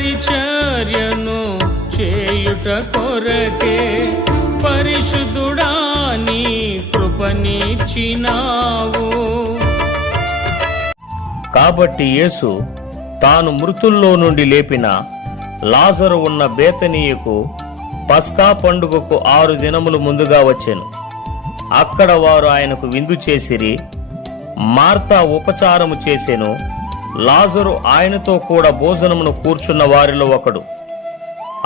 పరిచర్యను చేయుట కొరకే పరిశుద్ధుడా నీ కృపనిచ్చినావు. కాబట్టి యేసు తాను మృతుల్లో నుండి లేపిన లాజరు ఉన్న బేతనీయకు పస్కా పండుగకు 6 దినములు ముందుగా వచ్చెను. అక్కడ వారు ఆయనకు విందు చేసిరి. మార్తా ఉపచారము చేసెను. లాజరు ఆయనతో కూడా భోజనమును కూర్చున్న వారిలో ఒకడు.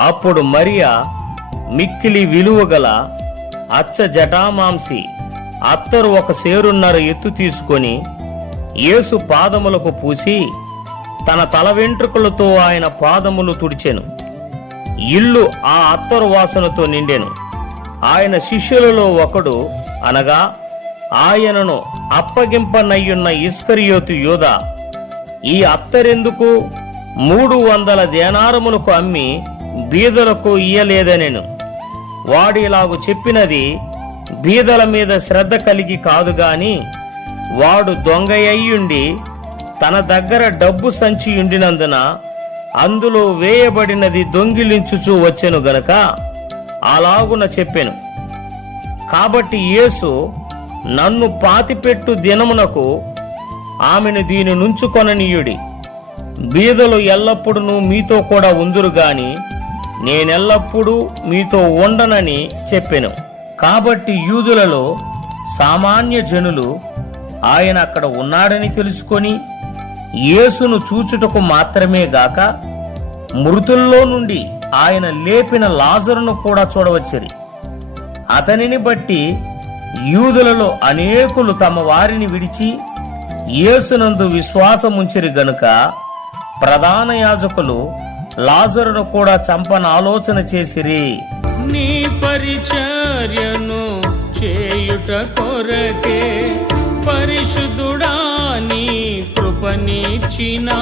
అప్పుడు మరియా మిక్కిలి విలువగల అచ్చ జటామాంసి అత్తరు 1 సేరున్నర ఎత్తు తీసుకొని యేసు పాదములకు పూసి తన తల వెంట్రుకలతో ఆయన పాదములు తుడిచెను. ఇల్లు ఆ అత్తరు వాసనతో నిండెను. ఆయన శిష్యులలో ఒకడు, అనగా ఆయనను అప్పగింపనయ్యున్న ఇస్కరియోతు యూదా, ఈ అత్తరెందుకు 300 దేనారములకు అమ్మి బీదలకు ఇయ్యలేదనెను. వాడిలాగు చెప్పినది బీదల మీద శ్రద్ధ కలిగి కాదు గాని వాడు దొంగయ్యుండి తన దగ్గర డబ్బు సంచి ఉండినందున అందులో వేయబడినది దొంగిలించుచూ వచ్చెను గనక అలాగున చెప్పెను. కాబట్టి యేసు, నన్ను పాతిపెట్టు దినమునకు ఆమెను దీని నుంచుకొననీయుడి. బీదలు ఎల్లప్పుడూ మీతో కూడా ఉందురు గాని నేనెల్లప్పుడూ మీతో ఉండనని చెప్పెను. కాబట్టి యూదులలో సామాన్య జనులు ఆయన అక్కడ ఉన్నాడని తెలుసుకొని యేసును చూచుటకు మాత్రమే గాక మృతుల్లో నుండి ఆయన లేపిన లాజరును కూడా చూడవచ్చిరి. అతనిని బట్టి యూదులలో అనేకులు తమ వారిని విడిచి యేసునందు విశ్వాసముంచిరి గనుక ప్రధాన యాజకులు లాజరును కూడా చంపన ఆలోచన చేసిరి. నీ పరిచర్యను చేయుట కొరకే పరిశుద్ధుడా నీ కృపనిచ్చినావు.